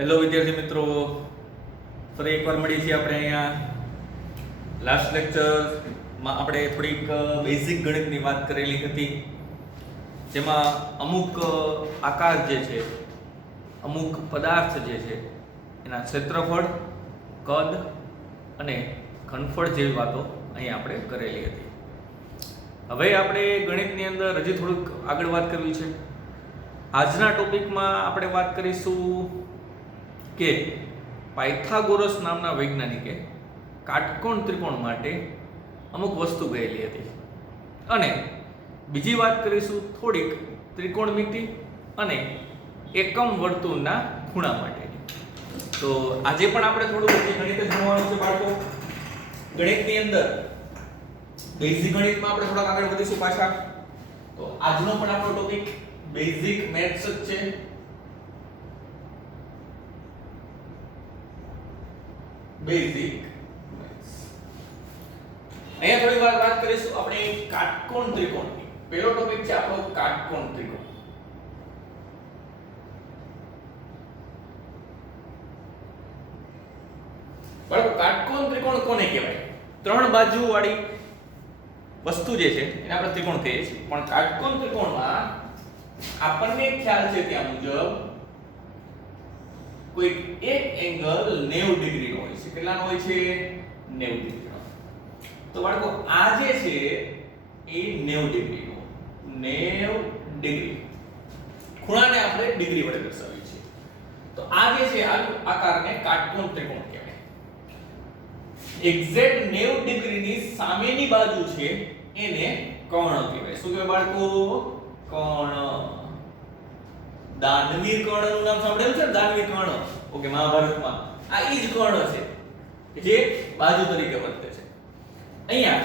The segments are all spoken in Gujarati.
હેલો વિદ્યાર્થી મિત્રો, ફરી એકવાર મળી છીએ આપણે અહીંયા. લાસ્ટ લેક્ચરમાં આપણે થોડીક બેઝિક ગણિતની વાત કરેલી હતી, જેમાં અમુક આકાર જે છે, અમુક પદાર્થ જે છે એના ક્ષેત્રફળ, કદ અને ઘનફળ જેવી વાતો અહીંયા આપણે કરેલી હતી. હવે આપણે ગણિતની અંદર હજી થોડુંક આગળ વાત કરવી છે. આજના ટોપિકમાં આપણે વાત કરીશું કે પાયથાગોરસ નામના વૈજ્ઞાનિકે કાટકોણ ત્રિકોણ માટે અમુક વસ્તુ કહેલી હતી, અને બીજી વાત કરીશું થોડીક ત્રિકોણમિતિ અને એકમ વર્તુળના ખૂણા માટેની. તો આજે પણ આપણે થોડું ગણિત ભણવાનું છે બાળકો. ગણિતની અંદર બેઝિક ગણિતમાં આપણે થોડાક આગળ વધીશું પાછા. તો આજનો પણ આપણો ટોપિક બેઝિક મેથ્સ જ છે. Basic maths. અહીંયા થોડી વાર વાત કરીશું આપણે કાટકોણ ત્રિકોણની. પહેલો ટોપિક છે આપણો કાટકોણ ત્રિકોણ. બાળકો, કાટકોણ ત્રિકોણ કોને કહેવાય? ત્રણ બાજુ વાળી વસ્તુ જે છે એને આપણે ત્રિકોણ કહીએ છીએ. પણ કાટકોણ ત્રિકોણમાં આપણને ખ્યાલ છે ત્યાં મુજબ કોઈ એક એંગલ 90 ડિગ્રી નો હોય છે. કેટલાનો હોય છે? 90 ડિગ્રી નો. તો બાળકો, આ જે છે એ 90 ડિગ્રી નો, 90 ડિગ્રી ખૂણાને આપણે ડિગ્રી વડે દર્શાવીએ છીએ. તો આ જે છે આ આકારને કાટકોણ ત્રિકોણ કહેવાય. એક્ઝેક્ટ 90 ડિગ્રીની સામેની બાજુ છે એને કર્ણ કહેવાય. શું કહેવાય બાળકો? કર્ણ. દાનવીર કર્ણનું નામ સાંભળેલું છે ને? દાનવીર કર્ણ. ઓકે, મહાભારતમાં આ ઈ જ કર્ણ છે કે જે બાજુ તરીકે વર્તે છે. અહીંયા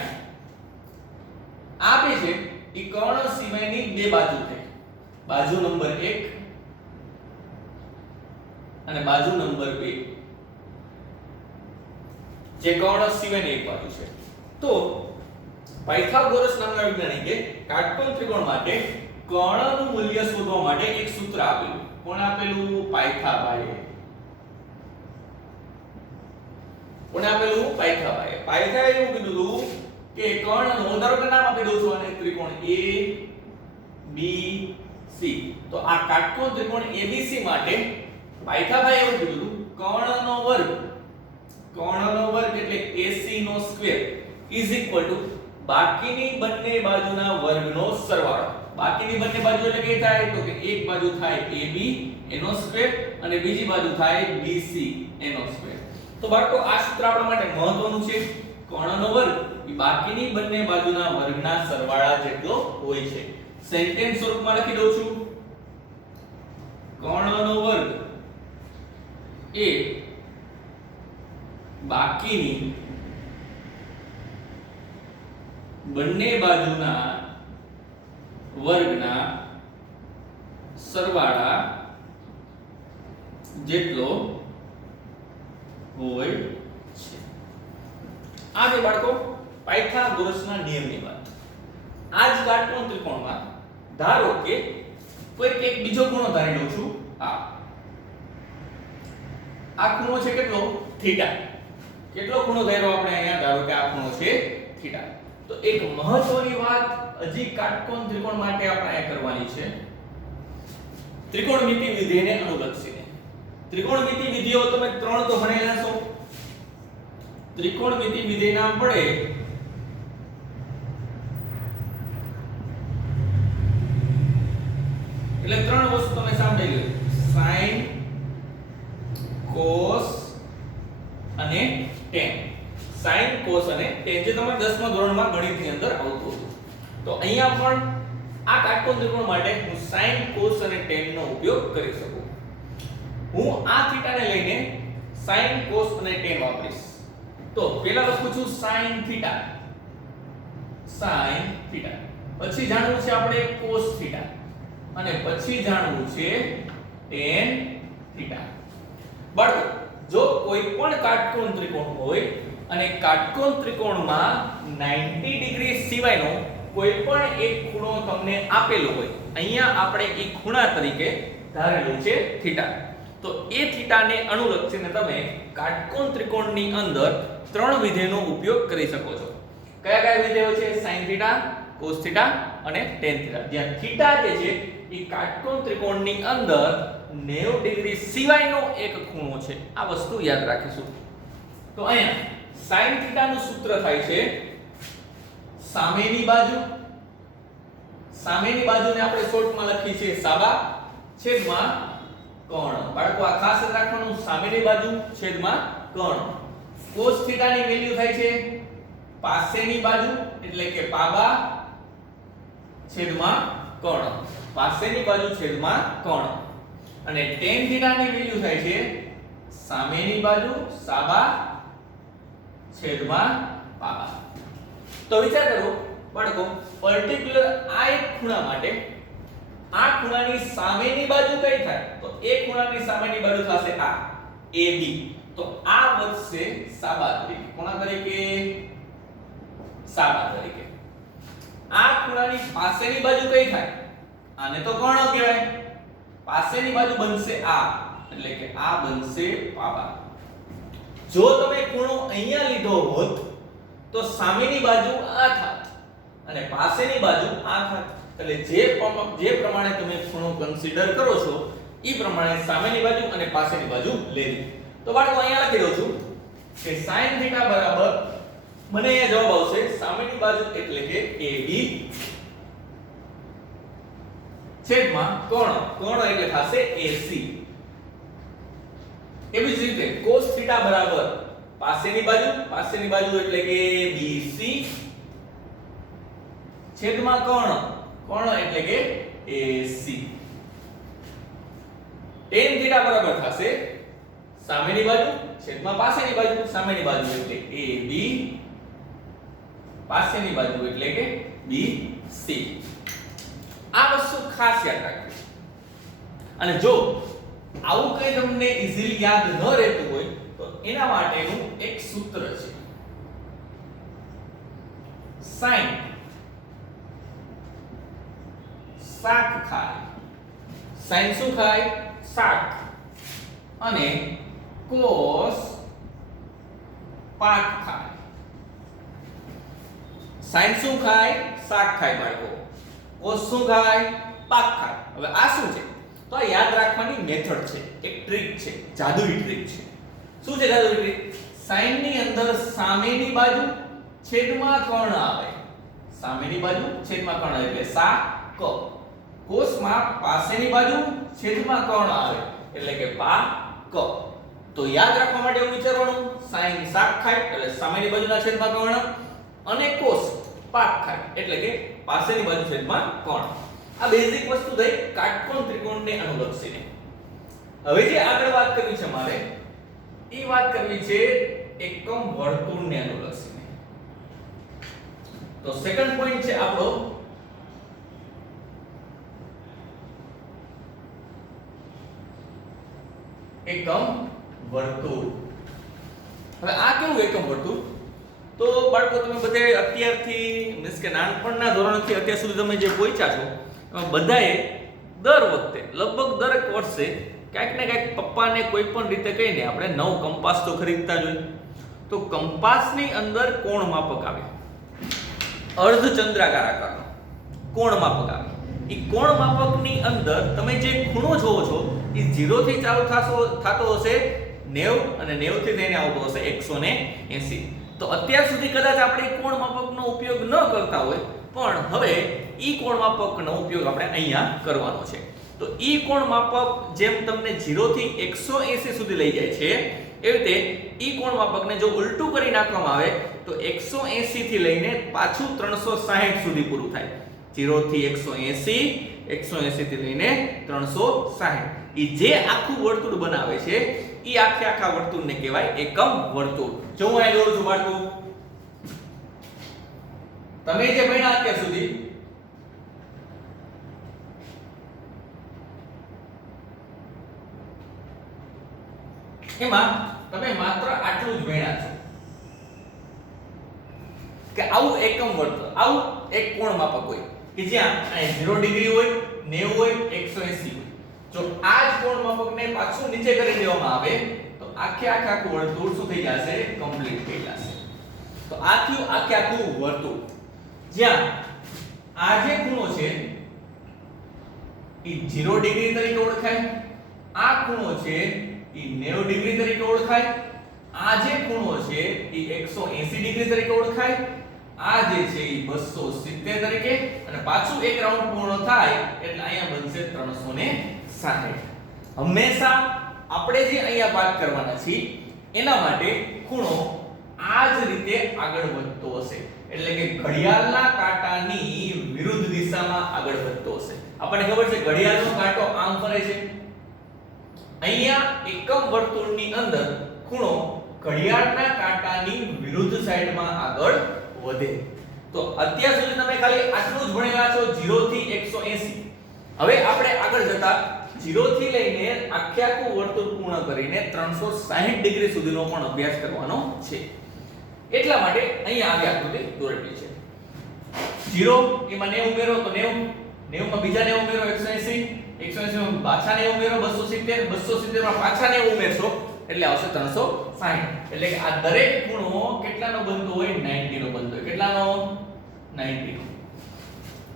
આપે છે ઈ કર્ણ સિવાયની બે બાજુ છે. બાજુ નંબર 1 અને બાજુ નંબર 2, જે કર્ણ સિવાયની એક બાજુ છે. તો પાયથાગોરસ નામના વૈજ્ઞાનિકે કાટકોણ ત્રિકોણ માટે કર્ણનું મૂલ્ય શોધવા માટે એક સૂત્ર આપેલું. કોણ આપેલું? પાયથાભાઈએ. કોણે આપેલું? પાયથાભાઈએ. પાયથાએ એવું કીધું કે કર્ણનું, ધારો કે નામ આપી દઉં છું અને ત્રિકોણ A B C. તો આ કાટકોણ ત્રિકોણ ABC માટે પાયથાભાઈએ એવું કીધું કર્ણનો વર્ગ એટલે AC નો સ્ક્વેર ઇઝ ઇક્વલ ટુ બાકીની બંને બાજુના વર્ગનો સરવાળો. બાકીની બંને બાજુ એટલે કે થાય તો કે એક બાજુ થાય AB એનો સ્ક્વેર અને બીજી બાજુ થાય BC એનો સ્ક્વેર. તો બાળકો, આ સૂત્ર આપણા માટે મહત્વનું છે. કર્ણનો વર્ગ એ બાકીની બંને બાજુના વર્ગના સરવાળા જેટલો હોય છે. સેન્ટેન્સ સ્વરૂપમાં લખી દઉં છું. કર્ણનો વર્ગ એ બાકીની બંને બાજુના વર્ગના સરવાળા જેટલો હોય છે. આ છે બાળકો પાયથાગોરસના નિયમની વાત. આ જ કાટકોણ ત્રિકોણમાં ધારો કે કોઈક એક બીજો ખૂણો ધારી લઉં છું. આ ખૂણો છે કેટલો? થીટા. કેટલો ખૂણો ધાર્યો આપણે અહીંયા? ધારો કે આ ખૂણો છે થીટા. તો એક મહત્વની વાત હજી કાટકોણ ત્રિકોણ માટે આપણે અહીંયા કરવાની છે. ત્રિકોણમિતિ વિધેયને અનુલક્ષીને. ત્રિકોણમિતિ વિધિઓ તમે ત્રણ તો ભણેલા છો. ત્રિકોણમિતિ વિધેય નામ પડે એટલે ત્રણ વસ્તુ તમે સાંભળી લો: sin, cos અને tan. sin, cos અને tan જે તમારે 10મા ધોરણમાં ગણિતની અંદર આવતું હતું. તો અહીંયા પણ આ કાટકોણ ત્રિકોણ માટે હું sin, cos અને tan નો ઉપયોગ કરી શકું. હું આ થીટાને લઈને sin, cos અને tan વાપરીશ. તો પહેલા લખું છું sin થીટા. sin theta. પછી જાણવું છે આપણે cos થીટા અને પછી જાણવું છે tan થીટા. બાળકો, જો કોઈ પણ કાટકોણ ત્રિકોણ હોય અને કાટકોણ ત્રિકોણમાં 90 ડિગ્રી સિવાયનો કોઈ પણ એક ખૂણો તમને આપેલો હોય, અહીંયા આપણે એ ખૂણા તરીકે ધારેલું છે થીટા. તો એ થીટાને અનુલક્ષીને તમે કાટકોણ ત્રિકોણની અંદર ત્રણ વિધેયનો ઉપયોગ કરી શકો છો. કયા કયા વિધેયો છે? sin થીટા, cos થીટા અને tan થીટા. જ્યાં થીટા જે છે એ કાટકોણ ત્રિકોણની અંદર 90 ડિગ્રી સિવાયનો એક ખૂણો છે. આ વસ્તુ યાદ રાખીશું. તો અહીંયા sin થીટા નું સૂત્ર થાય છે સામેની બાજુને આપણે શોર્ટમાં લખી છે સાબા છેદમાં કર્ણ. બાળકો આ ખાસ રાખવાનું, સામેની બાજુ છેદમાં કર્ણ. cos થીટા ની વેલ્યુ થાય છે પાસેની બાજુ એટલે કે પાબા છેદમાં કર્ણ. પાસેની બાજુ છેદમાં કર્ણ. અને tan થીટા ની વેલ્યુ થાય છે સામેની બાજુ સાબા છેદમાં પાબા. તો વિચાર કરો બાળકો, પર્ટિક્યુલર આ એક ખૂણા માટે આ ખૂણાની સામેની બાજુ કઈ થાય? તો એ ખૂણાની સામેની બાજુ થશે આ AB. તો આ વધશે સાબા તરીકે. કોના તરીકે? સાબા તરીકે. આ ખૂણાની પાસેની બાજુ કઈ થાય? આને તો કર્ણ કહેવાય. પાસેની બાજુ બનશે આ, એટલે કે આ બનશે પાબા. જો તમે ખૂણો અહીંયા લીધો હોત તો સામેની બાજુ આ થાત અને પાસેની બાજુ આ થાત. એટલે જે પ્રમાણે તમે ખૂણો કન્સિડર કરો છો એ પ્રમાણે સામેની બાજુ અને પાસેની બાજુ લેવી. તો બાળકો અહીંયા લખી દઉં છું કે sin થીટા બરાબર મને અહીંયા જવાબ આવશે સામેની બાજુ એટલે કે AB છેદમાં કર્ણ. કર્ણ એટલે થશે AC. એવી જ રીતે cos થીટા બરાબર પાસેની બાજુ એટલે કે BC છેદમાં કર્ણ. કર્ણ એટલે કે AC. tan થીટા બરાબર થશે સામેની બાજુ છેદમાં પાસેની બાજુ. સામેની બાજુ એટલે AB, પાસેની બાજુ એટલે કે BC. આ વસ્તુ ખાસ યાદ રાખજો. અને જો આવું કઈ તમને ઈઝીલી યાદ ન રહેતું હોય તો એના માટેનું એક સૂત્ર છે. sin શાક ખાય. sin શું ખાય? શાક. અને cos પાક ખાય. sin શું ખાય? શાક ખાય બાળકો. cos શું ખાય? પાક ખાય. હવે આ શું છે? તો આ યાદ રાખવાની મેથડ છે, એક ટ્રીક છે, જાદુઈ ટ્રીક છે. શું છે જાદુઈ ટ્રીક? sin ની અંદર સામેની બાજુ છેદમાં કર્ણ આવે. સામેની બાજુ છેદમાં કર્ણ એટલે સા ક. cos માં પાસેની બાજુ છેદમાં કર્ણ આવે એટલે કે પા ક. તો યાદ રાખવા માટે એવું વિચારવાનું, sin શાક ખાય એટલે સામેની બાજુના છેદમાં કર્ણ અને cos પાક ખાય એટલે કે પાસેની બાજુ છેદમાં કર્ણ. આ બેઝિક વસ્તુ થઈ કાટકોણ ત્રિકોણને અનુલક્ષીને. હવે જે આગળ વાત કરવી છે મારે એ વાત કરવી છે એકમ વર્તુળને અનુલક્ષીને. તો સેકન્ડ પોઈન્ટ છે આપણો એકમ વર્તુળ. હવે આ કેવું એકમ વર્તુળ? તો બાળકો તમે બધે અત્યારથી મીન્સ કે નાનપણના ધોરણથી અત્યાર સુધી તમે જે પહોંચ્યા છો બધાએ દર વખતે લગભગ દરેક વર્ષે ક્યાંક ને ક્યાંક પપ્પાને કોઈ પણ રીતે કહીને આપણે નવો કંપાસ તો ખરીદતા જોઈએ. તો કંપાસની અંદર કોણ માપક આવે, અર્ધચંદ્રાકાર આકારનો કોણ માપક આવે. એ કોણ માપકની અંદર તમે જે ખૂણો જોવો છો એ 0 થી ચાલુ થતો હશે 90 અને 90 થી થઈને આવતો હશે 180. તો અત્યાર સુધી કદાચ આપણે કોણ માપકનો ઉપયોગ ન કરતા હોય, પણ હવે ઈ કોણ માપકનો ઉપયોગ આપણે અહીંયા કરવાનો છે. તો ઈ કોણ માપક જેમ તમને 0 થી 180 સુધી લઈ જાય છે, એવી રીતે ઈ કોણ માપકને જો ઉલટું કરી નાખવામાં આવે તો 180 થી લઈને પાછું 360 સુધી પૂરું થાય. 0 થી 180, 180 થી લઈને 360. ઈ જે આખું વર્તુળ બનાવે છે ઈ આખા વર્તુળને કહેવાય એકમ વર્તુળ. જો હું અહીં દોરું છું બાળકો, તમે જે ભણ્યા અત્યાર સુધી એમાં તમે માત્ર આટલું જ ભણ્યા છો કે આવું એકમ વર્તુળ, આવું એક કોણ માપક હોય કે જ્યાં 0 ડિગ્રી હોય, 90 હોય, 180 હોય. જો આ જ કોણ માપકને પાછું નીચે કરી દેવામાં આવે તો આખું વર્તુળ શું થઈ જશે? કમ્પ્લીટ થઈ જશે. તો આ થયું આખું વર્તુળ, જ્યાં આ જે ખૂણો છે એ 0 ડિગ્રી તરીકે ઓળખાય, આ ખૂણો છે એ 90 ડિગ્રી તરીકે ઓળખાય, આ જે ખૂણો છે એ 180 ડિગ્રી તરીકે ઓળખાય, આ જે છે એ 270 તરીકે, અને પાછું એક રાઉન્ડ પૂર્ણ થાય એટલે અહીંયા બનશે 360. હંમેશા આપણે જે અહીંયા વાત કરવાના છે એના માટે ખૂણો આ જ રીતે આગળ વધતો હશે, એટલે કે ઘડિયાળના કાંટાની વિરુદ્ધ દિશામાં આગળ વધતો હશે. આપણને ખબર છે ઘડિયાળનો કાંટો આમ ફરે છે, અહીંયા એકમ વર્તુળની અંદર ખૂણો ઘડિયાળના કાંટાની વિરુદ્ધ સાઈડમાં આગળ વધે. તો અત્યાર સુધી તમે ખાલી આટલું જ ભણેલા છો 0 થી 180. હવે આપણે આગળ જતા 0 થી લઈને આખું વર્તુળ પૂર્ણ કરીને 360 ડિગ્રી સુધીનો પણ અભ્યાસ કરવાનો છે. એટલા માટે અહીંયા આવી આકૃતિ દોરેલી છે. 0 એમાં 90 ઉમેરો તો 90, 90 માં બીજા 90 ઉમેરો 180, 180 માં પાછા 90 ઉમેરો 270, 270 માં પાછા 90 ઉમેરશો એટલે આવશે 360. એટલે કે આ દરેક ખૂણો કેટલાનો બનતો હોય? 90 નો બનતો હોય. કેટલાનો? 90 નો.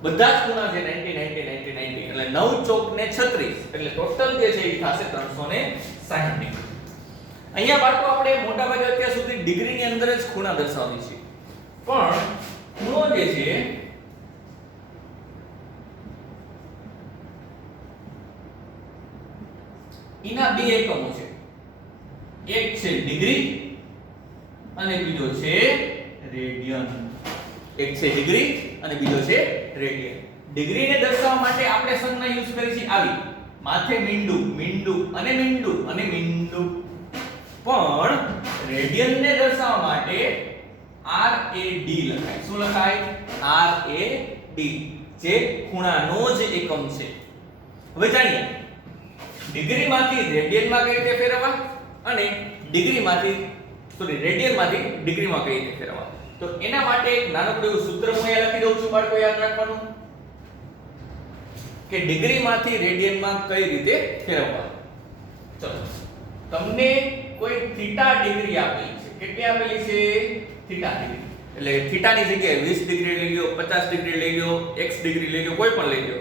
બધા જ ખૂણા છે 90 90 90 90 એટલે 9 ચોક ને 36 એટલે ટોટલ જે છે એ થશે 360 ડિગ્રી. અહીંયા બાળકો આપણે મોટા ભાગે અત્યાર સુધી ડિગ્રીની અંદર જ ખૂણા દર્શાવી છે, પણ ખૂણો જે છે એના બે એકમો છે, એક છે ડિગ્રી અને બીજો છે રેડિયન. એક છે ડિગ્રી અને બીજો છે રેડિયન. ડિગ્રીને દર્શાવવા માટે આપણે સંજ્ઞા યુઝ કરી છે આવી, માથે મીંડું, મીંડું અને મીંડું અને મીંડું. પણ રેડિયનને દર્શાવવા માટે RAD લખાય. શું લખાય? RAD, જે ખૂણાનો જ એકમ છે. હવે જાણીએ ડિગ્રીમાંથી રેડિયનમાં કઈ રીતે ફેરવવા અને રેડિયનમાંથી ડિગ્રીમાં કઈ રીતે ફેરવવા. તો એના માટે એક નાનકડું એવું સૂત્ર હું અહીંયા લખી દઉં છું બાળકો, યાદ રાખવાનું કે ડિગ્રીમાંથી રેડિયનમાં કઈ રીતે ફેરવવા. ચલો, તમને કોઈ થીટા ડિગ્રી આપેલી છે. કેટલી આપેલી છે? Theta degree. એટલે થીટાની જગ્યાએ 20 ડિગ્રી લઈ લો, 50 ડિગ્રી લઈ લો, x ડિગ્રી લઈ લો, કોઈ પણ લઈ લો.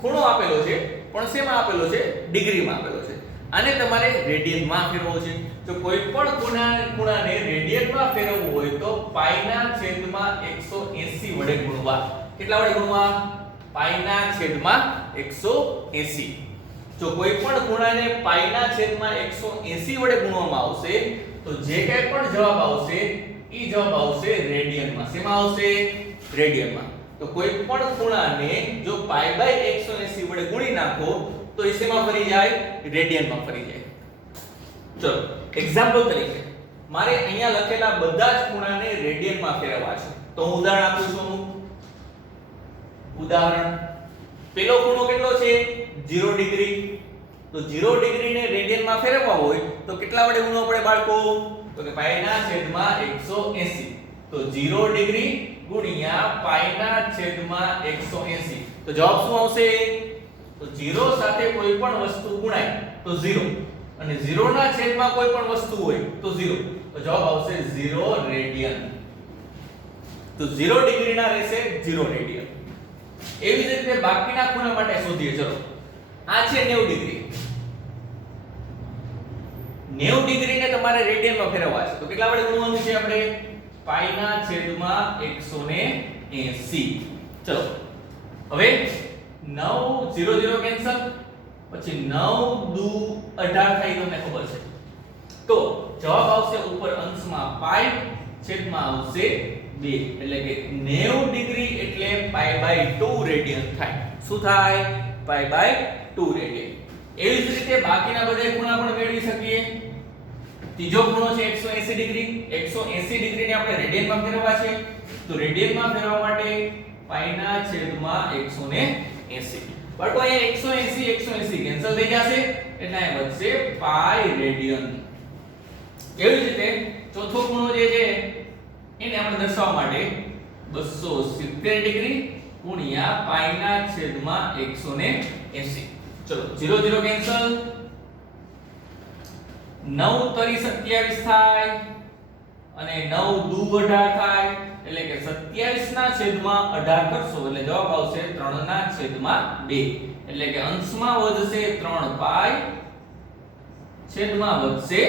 ખૂણો આપેલો છે, પણ શેમાં આપેલો છે? ડિગ્રીમાં આપેલો છે. આને તમારે રેડિયનમાં ફેરવવો છે. તો કોઈ પણ ખૂણાને રેડિયનમાં ફેરવવું હોય તો પાઈના છેદમાં 180 વડે ગુણવા. કેટલા વડે ગુણવા? પાઈના છેદમાં 180. જો કોઈ પણ ખૂણાને પાઈના છેદમાં 180 વડે ગુણવામાં આવશે તો જે કંઈ પણ જવાબ આવશે ઈ જવાબ આવશે રેડિયનમાં. શેમાં આવશે? રેડિયનમાં. તો કોઈ પણ ખૂણાને જો પાઈ બાય 180 વડે ગુણી નાખો તો એ શેમાં ફરી જાય? રેડિયનમાં ફરી જાય. ચલો, એક્ઝામ્પલ તરીકે મારે અહીંયા લખેલા બધા જ ખૂણાને રેડિયનમાં ફેરવવા છે. તો હું ઉદાહરણ આપું છું. ઉદાહરણ, પેલો ખૂણો કેટલો છે? 0 ડિગ્રી. તો 0 ડિગ્રીને રેડિયનમાં ફેરવવા હોય તો કેટલા વડે ગુણવો પડે બાળકો? તો કે પાઈના છેદમાં 180. તો 0 ડિગ્રી ગુણ્યા પાઈના છેદમાં 180. તો જવાબ શું આવશે? તો 0 સાથે કોઈ પણ વસ્તુ ગુણાય તો 0, અને 0 ના છેદમાં કોઈ પણ વસ્તુ હોય તો 0. તો જવાબ આવશે 0 રેડિયન. તો 0 ડિગ્રીના રહેશે 0 રેડિયન. એવી જ રીતે બાકીના ખૂણા માટે શોધીએ. ચલો, આ છે 90 ડિગ્રી. 90 ડિગ્રીને તમારે રેડિયનમાં ફેરવવા છે તો કેટલા વડે ગુણવાનું છે આપણે? પાઈના છેદમાં 180. ચલો, હવે 9 0 0 કેન્સલ, પછી 9 દુ 18 થાય તમને ખબર છે. તો જવાબ આવશે ઉપર અંશમાં પાઈ, છેદમાં આવશે 2. એટલે કે 90 ડિગ્રી એટલે પાઈ બાય 2 રેડિયન થાય. શું થાય? Pi by 2 radian. એવી જ રીતે બાકીના બધા ખૂણા પણ મેળવી શકીએ. ત્રીજો ખૂણો છે 180 ડિગ્રી. 180 ડિગ્રીને આપણે રેડિયનમાં ફેરવવા છે. તો રેડિયનમાં ફેરવવા માટે પાઈના છેદમાં 180. બાળકો અહીંયા 180 કેન્સલ થઈ જશે એટલે અહીં વધશે પાઈ રેડિયન. એવી જ રીતે ચોથો ખૂણો જે છે એને આપણે દર્શાવવા માટે 270 ડિગ્રી ગુણ્યા પાઈના છેદમાં 180. ચલો 0 0 કેન્સલ, 9 તરી 27 થાય અને 9 દુ 18 થાય, એટલે કે 27 ના છેદમાં 18 કરશો એટલે જવાબ આવશે 3 ના છેદમાં 2, એટલે કે અંશમાં વધશે 3 પાઈ, છેદમાં વધશે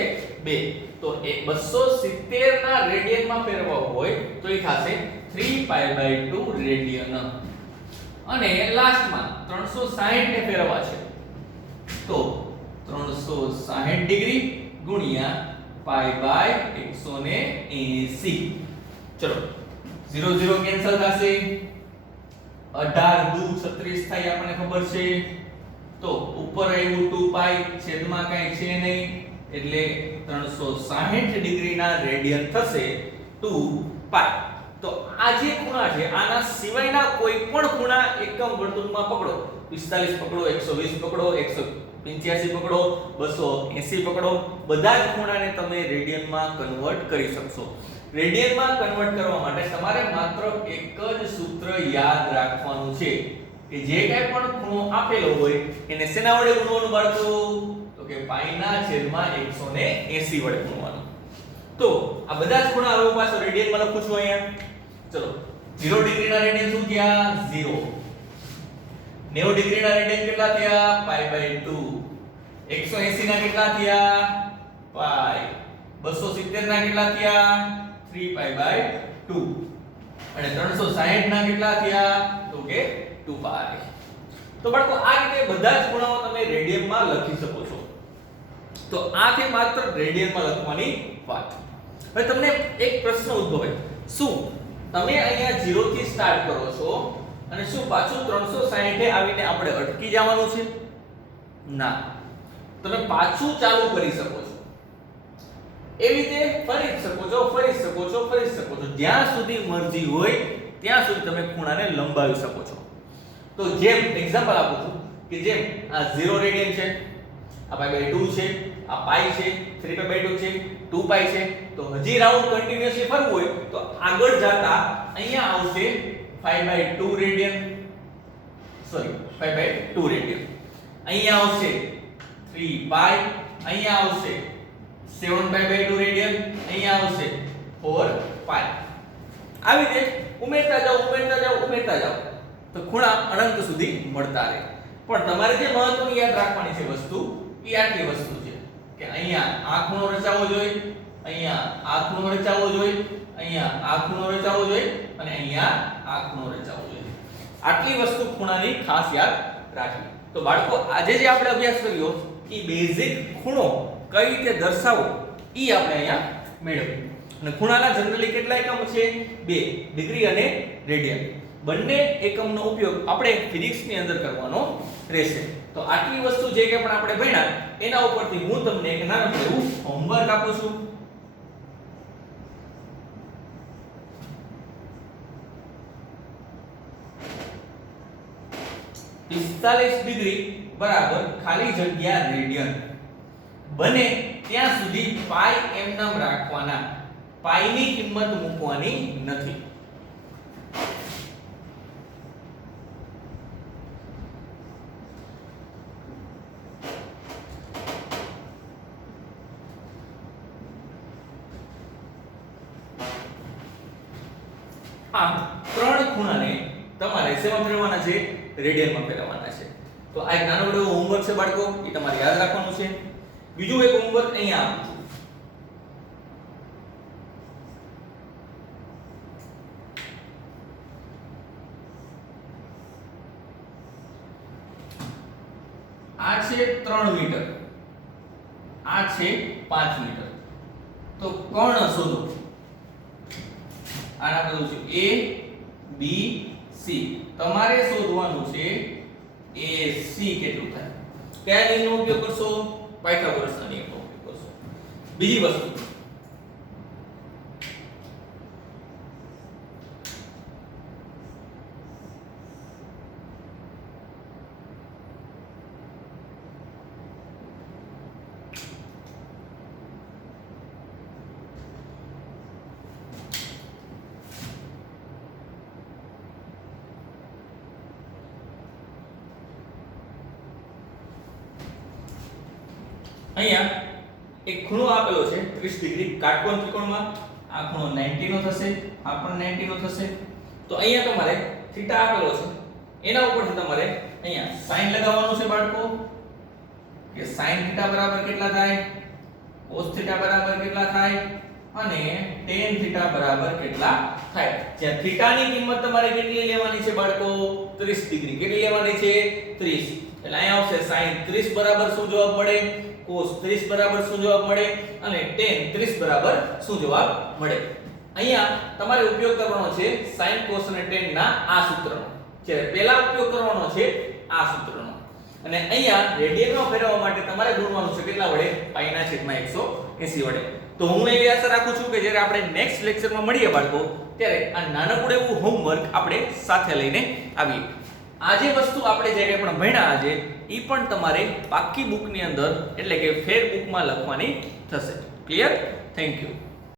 2. તો એ 270 ના રેડિયનમાં ફેરવવો હોય તો એ થશે 3 પાઈ બાય 2 રેડિયન. અને લાસ્ટમાં 360 ને ફેરવવા છે તો 360 ડિગ્રી ગુણ્યા પાઈ બાય 180. ચલો 0 0 કેન્સલ થશે, 18 દુ 36 થાય આપણને ખબર છે, તો ઉપર આવ્યું 2 પાઈ, છેદમાં કાઈ છે નહીં એટલે 360 ડિગ્રીના રેડિયન થશે 2 પાઈ. તો આ જે ખૂણા છે આના સિવાયના કોઈ પણ ખૂણા એકમ વર્તુળમાં પકડો, 45 પકડો, 120 પકડો, 185 પકડો, 280 પકડો, બધા જ ખૂણાને તમે રેડિયનમાં કન્વર્ટ કરી શકશો. રેડિયનમાં કન્વર્ટ કરવા માટે તમારે માત્ર એક જ સૂત્ર યાદ રાખવાનું છે કે જે કાંઈ પણ ખૂણો આપેલો હોય એને શેના વડે ગુણવાનું બાળકો? તો કે પાઈ ના છેદમાં 180 વડે ગુણવાનું. તો આ બધા જ ખૂણા હવે પાછો રેડિયનમાં લખું છું અહીંયા. ચલો 0 ડિગ્રી ના રેડિયન શું થયા? 0. 90 ડિગ્રી ના રેડિયન કેટલા થયા? પાઈ બાય 2. 180 ના કેટલા થયા? પાઈ. 270 ના કેટલા થયા? 3 પાઈ બાય 2. અને 360 ના કેટલા થયા? તો કે 2 પાઈ. તો બાળકો આ રીતે બધા જ ખૂણાઓ તમે રેડિયનમાં લખી શકો છો. તો આ છે માત્ર રેડિયનમાં લખવાની વાત. હવે તમને એક પ્રશ્ન ઉદ્ભવે, શું તમે અહીંયા 0 થી સ્ટાર્ટ કરો છો અને શું પાછું 360 એ આવીને આપણે અટકી જવાનું છે? ના, તમે પાછું ચાલુ કરી શકો છો. એવી રીતે ફરી શકો છો, ફરી શકો છો, ફરી શકો છો, જ્યાં સુધી મરજી હોય ત્યાં સુધી તમે ખૂણાને લંબાવી શકો છો. તો જેમ એક્ઝામ્પલ આપું છું કે જેમ આ 0 રેડિયન છે, આ પાઈ બાય 2 છે, આ પાઈ છે, 3 પાઈ બાય 2 છે, 2 પાઈ છે, તો હજી રાઉન્ડ કન્ટિન્યુઅસલી ફરવું હોય તો આગળ જતા અહીંયા આવશે 5 by 2 radian, sorry 5 by 2 radian, અહીંયા આવશે 3 પાઈ, અહીંયા આવશે 7 પાઈ બાય 2 રેડિયન, અહીંયા આવશે 4 પાઈ. આવી રીતે ઉમેરતા જાઓ, ઉમેરતા જાઓ, ઉમેરતા જાઓ તો ખૂણા અનંત સુધી મળતા રહે. પણ તમારે જે મહત્વની યાદ રાખવાની છે વસ્તુ એ આટલી વસ્તુ છે કે અહીંયા આ ખૂણો રચાવો જોઈએ, અહીંયા આ ખૂણો રચાવો જોઈએ, અહીંયા આ ખૂણો રચાવો જોઈએ અને અહીંયા આ ખૂણો રચાવો જોઈએ. આટલી વસ્તુ ખૂણાની ખાસ યાદ રાખવી. તો બાળકો આજે જે આપણે અભ્યાસ કર્યો એ બેઝિક ખૂણો કઈ રીતે દર્શાવવો એ આપણે અહીંયા મેળવ્યું. અને ખૂણાના જનરલી કેટલા એકમ છે? 2, ડિગ્રી અને રેડિયન. બંને એકમનો ઉપયોગ આપણે ફિઝિક્સની અંદર કરવાનો રહેશે. તો આટલી વસ્તુ જે કે પણ આપણે ભણ્યા એના ઉપરથી હું તમને એક નાનકડું એવું હોમવર્ક આપું છું. પિસ્તાલીસ ડિગ્રી બરાબર ખાલી જગ્યા રેડિયન બને ત્યાં સુધી પાઈ એમ નામ રાખવાના, પાઈ ની કિંમત મૂકવાની નથી. આમ ત્રણ ખૂણાને તમારે શેમાં ફેરવવાના છે? રેડિયનમાં ફેરવવાના છે. તો આ એક નાનકડો હોમવર્ક છે બાળકો, એ તમારે યાદ રાખવાનું છે. બીજું એક હોમવર્ક અહીંયા આપું છું. આ છે 3 મીટર, આ છે 5 મીટર. તો કર્ણ શોધો. આના બધું છે A B C. તમારે શોધવાનું છે AC કેટલું થાય. કયા નિયમનો ઉપયોગ કરશો? પાયથાગોરસના નિયમનો ઉપયોગ કરશો. બીજી વસ્તુ અહીંયા એક ખૂણો આપેલો છે 30 ડિગ્રી કાટકોણ ત્રિકોણમાં આ ખૂણો 90 નો થશે આ પણ 90 નો થશે તો અહીંયા તમારે થીટા આપેલો છે એના ઉપરથી તમારે અહીંયા sin લગાવવાનું છે બાળકો કે sin થીટા બરાબર કેટલા થાય cos થીટા બરાબર કેટલા થાય અને tan થીટા બરાબર કેટલા થાય જ્યાં થીટાની કિંમત તમારે કેટલી લેવાની છે બાળકો 30 ડિગ્રી કેટલી લેવાની છે 30 એટલે અહીંયા આવશે sin 30 બરાબર શું જવાબ મળે cos 30 બરાબર શું જવાબ મળે અને tan 30 બરાબર શું જવાબ મળે અહીંયા તમારે ઉપયોગ કરવાનો છે sin cos અને tan ના આ સૂત્રનો જ્યારે પહેલા ઉપયોગ કરવાનો છે આ સૂત્રનો અને અહીંયા રેડિયનમાં ફેરવવા માટે તમારે ગુણવાનું છે કેટલા વડે પાઈ ના છેદમાં 180 વડે તો હું એવી આશા રાખું છું કે જ્યારે આપણે નેક્સ્ટ લેક્ચરમાં મળીએ બાળકો ત્યારે આ નાનકડું એવું હોમવર્ક આપણે સાથે લઈને આવીએ આ જે વસ્તુ આપણે જે કંઈ પણ ભણ્યા આજે ઈ પણ તમારે પાક્કી બુકની અંદર એટલે કે ફેર બુકમાં લખવાની થશે ક્લિયર થેન્ક યુ